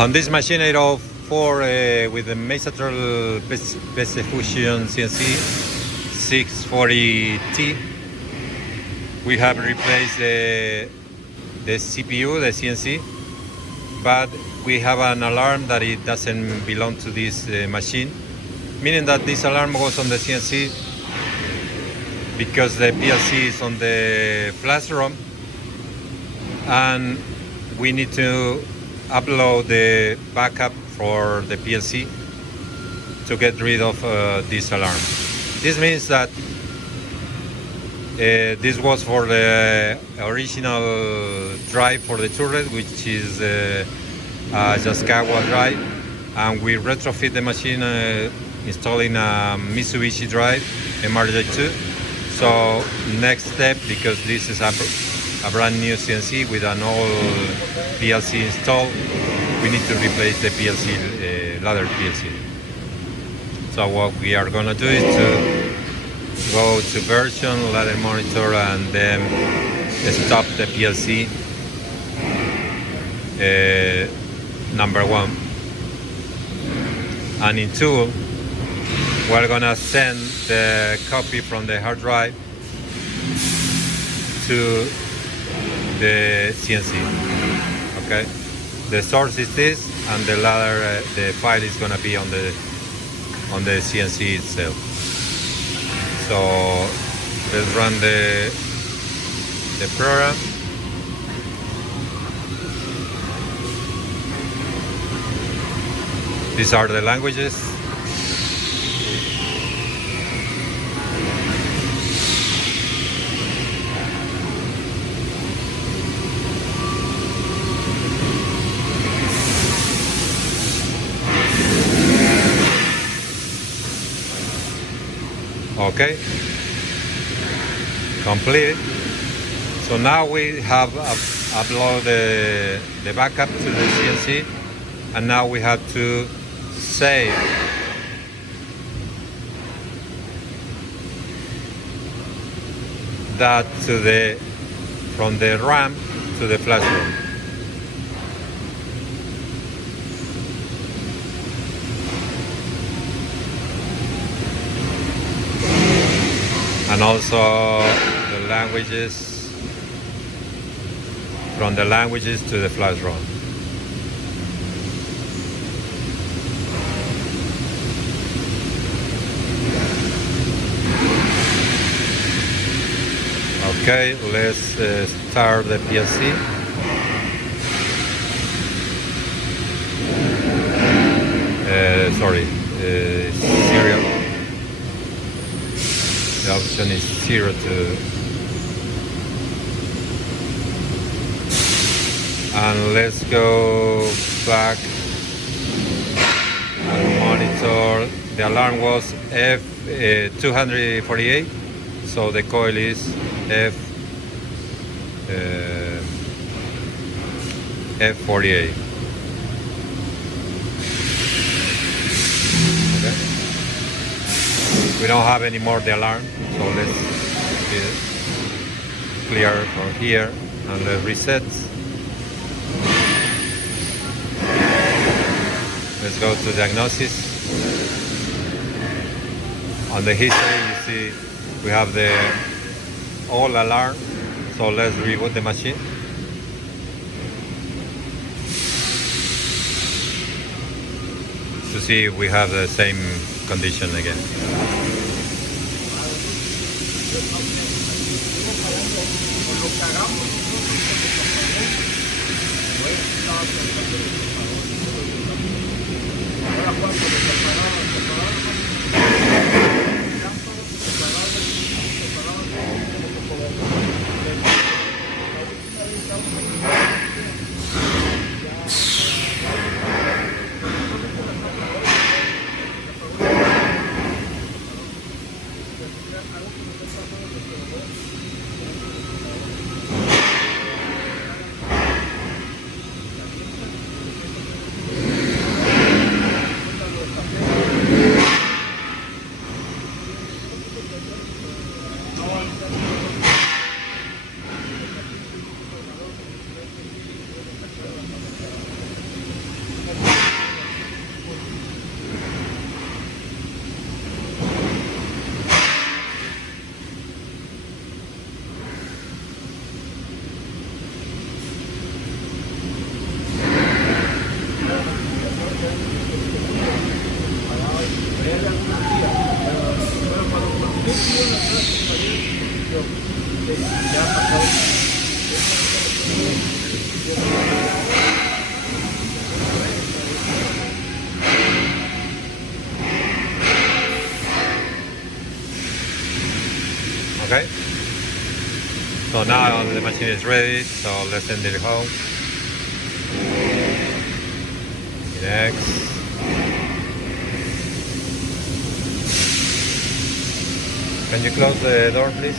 On this machine 804 with the M640 PC Fusion CNC 640T, we have replaced the CPU, the CNC, but we have an alarm that it doesn't belong to this machine, meaning that this alarm goes on the CNC because the PLC is on the flash ROM, and we need to upload the backup for the PLC to get rid of this alarm. This means that this was for the original drive for the turret, which is a Yaskawa drive, and we retrofit the machine installing a Mitsubishi drive MRJ2. So next step, because this is a brand new CNC with an old PLC installed, we need to replace the PLC, ladder PLC. So what we are going to do is to go to version, ladder monitor, and then stop the PLC number 1. And in tool, we're going to send the copy from the hard drive to the CNC. Okay, the source is this, and the ladder, the file is going to be on the CNC itself. So let's run the program. These are the languages. Okay, complete. So now we have uploaded the backup to the CNC, and now we have to save that to from the RAM to the flash ROM. And also the languages, from the languages to the flash ROM. Okay, let's start the PLC. Serial. The option is 0 to, and let's go back and monitor. The alarm was F248, so the coil is F48. Okay. We don't have any more the alarm, so let's clear from here and let's reset. Let's go to diagnosis. On the history, you see we have the old alarm, so let's reboot the machine. To see if we have the same condition again. Okay. So now the machine is ready. So let's send it home. Next. Can you close the door, please?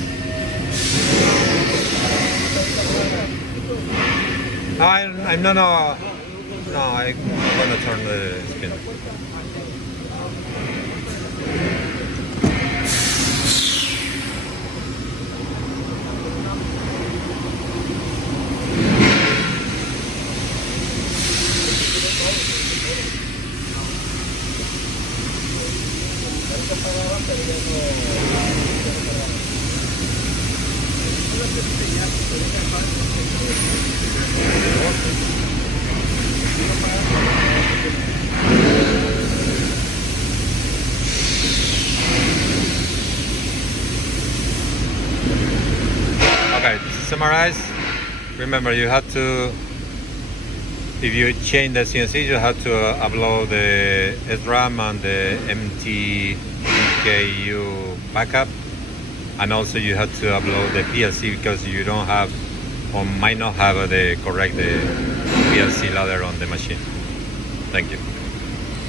No, I'm no. I'm gonna turn the spin. Okay, to summarize, remember you have to, if you change the CNC, you have to upload the SRAM and the MTKU backup, and also you have to upload the PLC because you don't have or might not have the correct PLC ladder on the machine. Thank you.